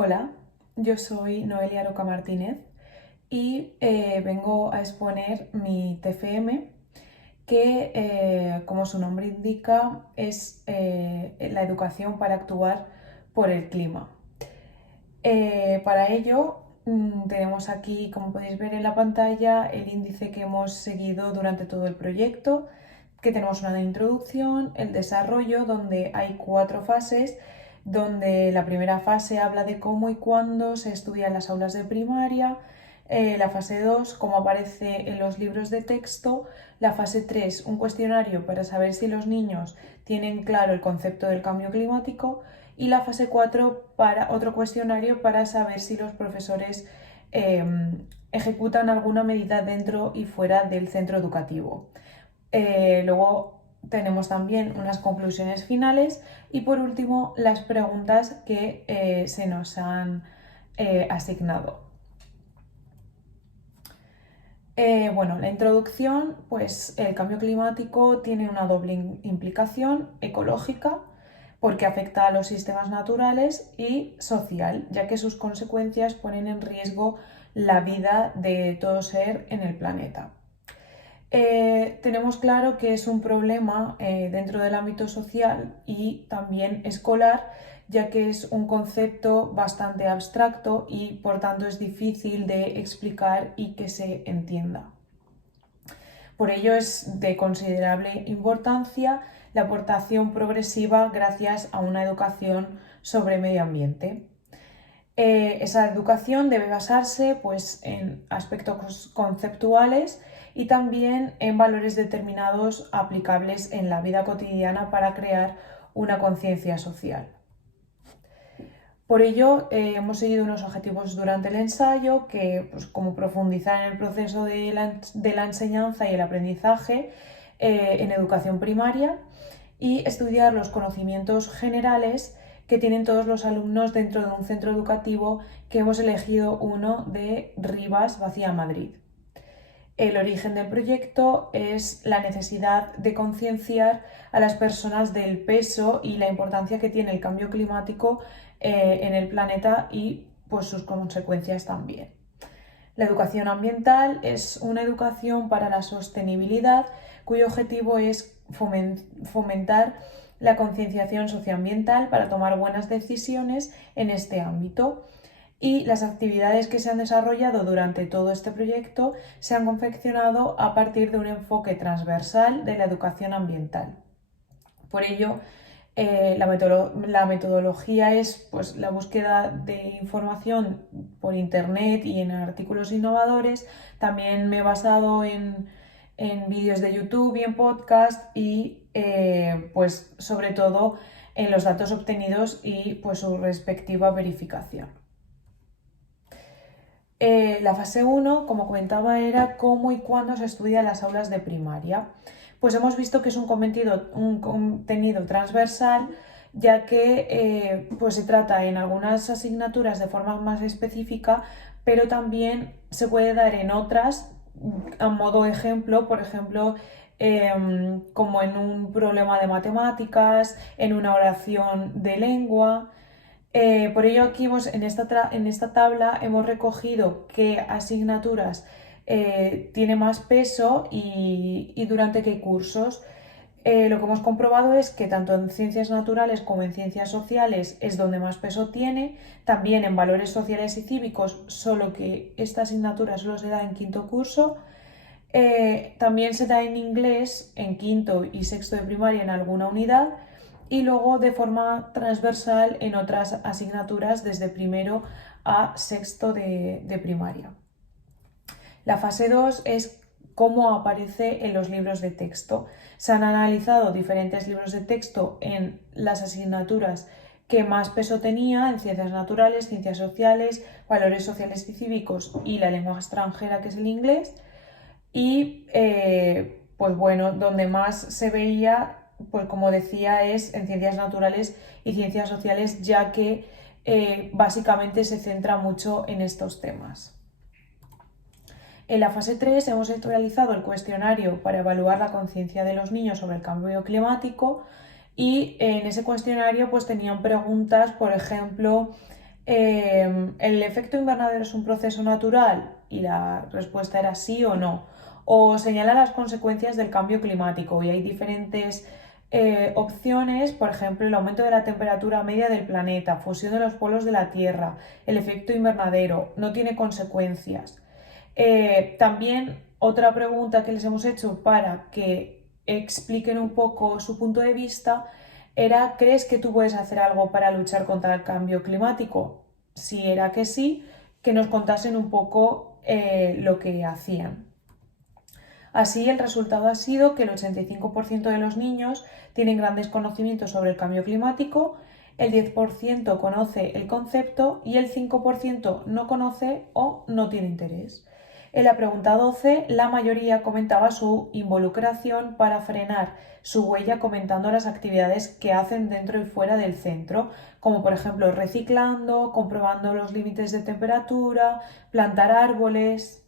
Hola, yo soy Noelia Roca Martínez y vengo a exponer mi TFM que, como su nombre indica, es la educación para actuar por el clima. Para ello tenemos aquí, como podéis ver en la pantalla, el índice que hemos seguido durante todo el proyecto, que tenemos una introducción, el desarrollo, donde hay 4 fases, donde la primera fase habla de cómo y cuándo se estudia en las aulas de primaria, la fase 2, como aparece en los libros de texto, la fase 3, un cuestionario para saber si los niños tienen claro el concepto del cambio climático, y la fase 4 para otro cuestionario para saber si los profesores eh, ejecutan alguna medida dentro y fuera del centro educativo. Luego tenemos también unas conclusiones finales y por último las preguntas que se nos han asignado. Bueno, la introducción, pues el cambio climático tiene una doble implicación ecológica porque afecta a los sistemas naturales y social, ya que sus consecuencias ponen en riesgo la vida de todo ser en el planeta. Tenemos claro que es un problema dentro del ámbito social y también escolar, ya que es un concepto bastante abstracto y por tanto es difícil de explicar y que se entienda. Por ello es de considerable importancia la aportación progresiva gracias a una educación sobre medio ambiente. Esa educación debe basarse pues, en aspectos conceptuales y también en valores determinados aplicables en la vida cotidiana para crear una conciencia social. Por ello, hemos seguido unos objetivos durante el ensayo que, pues, como profundizar en el proceso de la enseñanza y el aprendizaje en educación primaria y estudiar los conocimientos generales que tienen todos los alumnos dentro de un centro educativo que hemos elegido uno de Rivas, Vacía Madrid. El origen del proyecto es la necesidad de concienciar a las personas del peso y la importancia que tiene el cambio climático en el planeta y pues, sus consecuencias también. La educación ambiental es una educación para la sostenibilidad cuyo objetivo es fomentar la concienciación socioambiental para tomar buenas decisiones en este ámbito. Y las actividades que se han desarrollado durante todo este proyecto se han confeccionado a partir de un enfoque transversal de la educación ambiental. Por ello, la metodología es pues, la búsqueda de información por internet y en artículos innovadores. También me he basado en vídeos de YouTube y en podcast y pues sobre todo en los datos obtenidos y pues su respectiva verificación. La fase 1, como comentaba, era cómo y cuándo se estudia en las aulas de primaria. Pues hemos visto que es un contenido transversal, ya que pues se trata en algunas asignaturas de forma más específica, pero también se puede dar en otras, a modo de ejemplo, por ejemplo, como en un problema de matemáticas, en una oración de lengua. Por ello aquí en esta tabla hemos recogido qué asignaturas tiene más peso y durante qué cursos. Lo que hemos comprobado es que tanto en ciencias naturales como en ciencias sociales es donde más peso tiene, también en valores sociales y cívicos, solo que esta asignatura solo se da en quinto curso. También se da en inglés en quinto y sexto de primaria en alguna unidad y luego de forma transversal en otras asignaturas desde primero a sexto de primaria. La fase 2 es cómo aparece en los libros de texto. Se han analizado diferentes libros de texto en las asignaturas que más peso tenía en ciencias naturales, ciencias sociales, valores sociales y cívicos y la lengua extranjera que es el inglés. Y pues bueno, donde más se veía, pues como decía, es en ciencias naturales y ciencias sociales, ya que básicamente se centra mucho en estos temas. En la fase 3 hemos realizado el cuestionario para evaluar la conciencia de los niños sobre el cambio climático y en ese cuestionario pues tenían preguntas, por ejemplo, ¿El efecto invernadero es un proceso natural? Y la respuesta era sí o no. O señala las consecuencias del cambio climático y hay diferentes opciones, por ejemplo, el aumento de la temperatura media del planeta, fusión de los polos de la Tierra, el efecto invernadero, no tiene consecuencias. También otra pregunta que les hemos hecho para que expliquen un poco su punto de vista era: ¿crees que tú puedes hacer algo para luchar contra el cambio climático? Si era que sí, que nos contasen un poco lo que hacían. Así, el resultado ha sido que el 85% de los niños tienen grandes conocimientos sobre el cambio climático, el 10% conoce el concepto y el 5% no conoce o no tiene interés. En la pregunta 12, la mayoría comentaba su involucración para frenar su huella, comentando las actividades que hacen dentro y fuera del centro, como por ejemplo reciclando, comprobando los límites de temperatura, plantar árboles.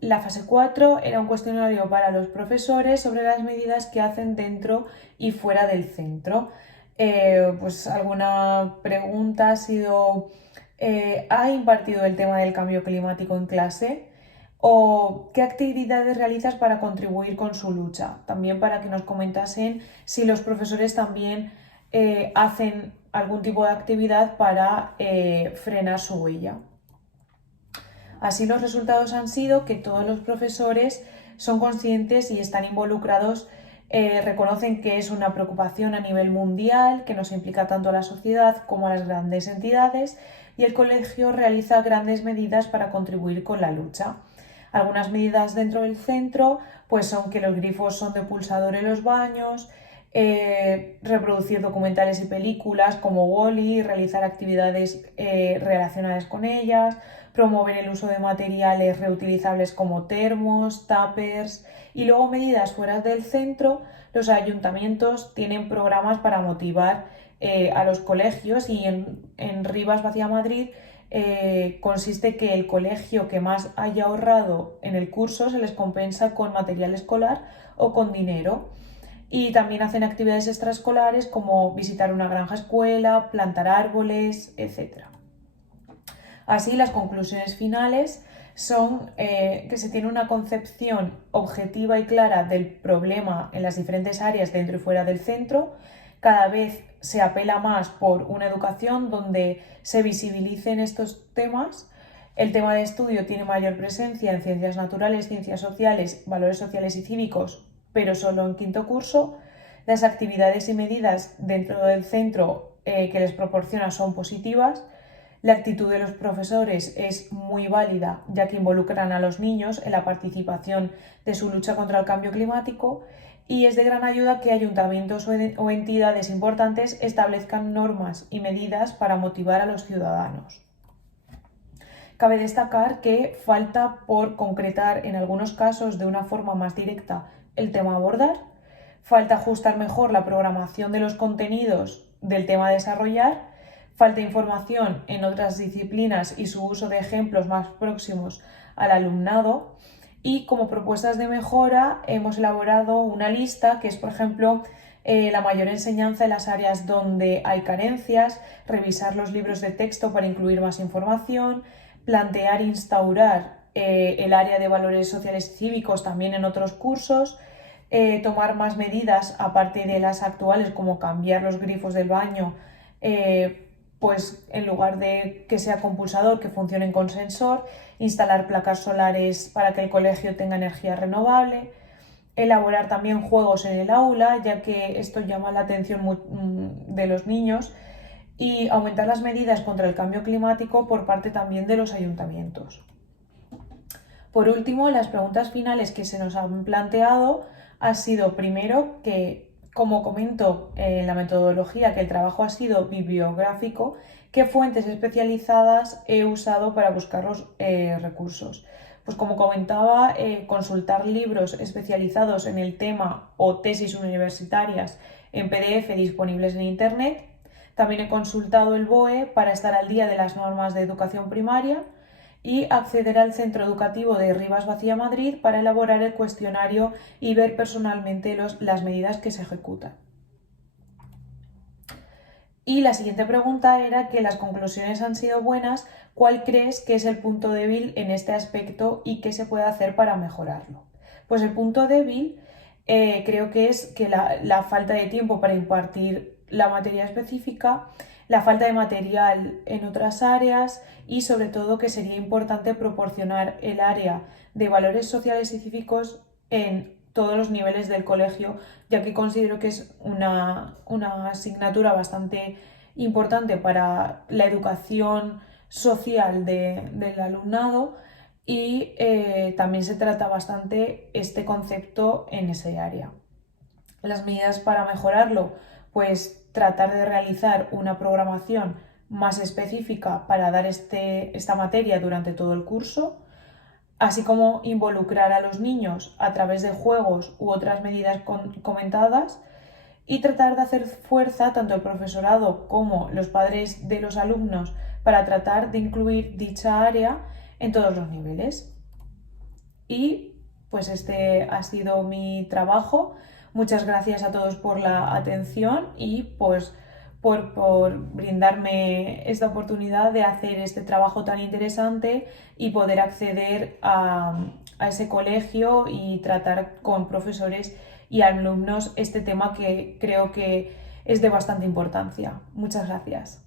La fase 4 era un cuestionario para los profesores sobre las medidas que hacen dentro y fuera del centro. Pues alguna pregunta ha sido: ¿ha impartido el tema del cambio climático en clase? ¿O qué actividades realizas para contribuir con su lucha? También para que nos comentasen si los profesores también hacen algún tipo de actividad para frenar su huella. Así, los resultados han sido que todos los profesores son conscientes y están involucrados, reconocen que es una preocupación a nivel mundial, que nos implica tanto a la sociedad como a las grandes entidades, y el colegio realiza grandes medidas para contribuir con la lucha. Algunas medidas dentro del centro pues son que los grifos son de pulsador en los baños, reproducir documentales y películas como Wall-E, realizar actividades relacionadas con ellas, promover el uso de materiales reutilizables como termos, tuppers. Y luego, medidas fuera del centro, los ayuntamientos tienen programas para motivar a los colegios, y en Rivas Vacía Madrid consiste que el colegio que más haya ahorrado en el curso se les compensa con material escolar o con dinero. Y también hacen actividades extraescolares como visitar una granja escuela, plantar árboles, etc. Así, las conclusiones finales son que se tiene una concepción objetiva y clara del problema en las diferentes áreas dentro y fuera del centro. Cada vez se apela más por una educación donde se visibilicen estos temas. El tema de estudio tiene mayor presencia en ciencias naturales, ciencias sociales, valores sociales y cívicos, pero solo en quinto curso. Las actividades y medidas dentro del centro que les proporciona son positivas. La actitud de los profesores es muy válida, ya que involucran a los niños en la participación de su lucha contra el cambio climático, y es de gran ayuda que ayuntamientos o entidades importantes establezcan normas y medidas para motivar a los ciudadanos. Cabe destacar que falta por concretar en algunos casos de una forma más directa el tema a abordar, falta ajustar mejor la programación de los contenidos del tema a desarrollar, falta información en otras disciplinas y su uso de ejemplos más próximos al alumnado. Y como propuestas de mejora hemos elaborado una lista que es, por ejemplo, la mayor enseñanza en las áreas donde hay carencias, revisar los libros de texto para incluir más información, plantear e instaurar el área de valores sociales y cívicos también en otros cursos, tomar más medidas aparte de las actuales, como cambiar los grifos del baño, pues en lugar de que sea con pulsador, que funcionen con sensor, instalar placas solares para que el colegio tenga energía renovable, elaborar también juegos en el aula, ya que esto llama la atención de los niños, y aumentar las medidas contra el cambio climático por parte también de los ayuntamientos. Por último, las preguntas finales que se nos han planteado ha sido, primero, que, como comento en la metodología, que el trabajo ha sido bibliográfico, ¿qué fuentes especializadas he usado para buscar los recursos? Pues como comentaba, consultar libros especializados en el tema o tesis universitarias en PDF disponibles en Internet. También he consultado el BOE para estar al día de las normas de educación primaria, y acceder al centro educativo de Rivas Vacía Madrid para elaborar el cuestionario y ver personalmente las medidas que se ejecutan. Y la siguiente pregunta era que las conclusiones han sido buenas, ¿cuál crees que es el punto débil en este aspecto y qué se puede hacer para mejorarlo? Pues el punto débil creo que es que la falta de tiempo para impartir la materia específica, la falta de material en otras áreas y sobre todo que sería importante proporcionar el área de valores sociales y cívicos en todos los niveles del colegio, ya que considero que es una asignatura bastante importante para la educación social del alumnado y también se trata bastante este concepto en ese área. Las medidas para mejorarlo, pues tratar de realizar una programación más específica para dar esta materia durante todo el curso, así como involucrar a los niños a través de juegos u otras medidas comentadas y tratar de hacer fuerza tanto el profesorado como los padres de los alumnos para tratar de incluir dicha área en todos los niveles. Y pues este ha sido mi trabajo. Muchas gracias a todos por la atención y pues por brindarme esta oportunidad de hacer este trabajo tan interesante y poder acceder a ese colegio y tratar con profesores y alumnos este tema que creo que es de bastante importancia. Muchas gracias.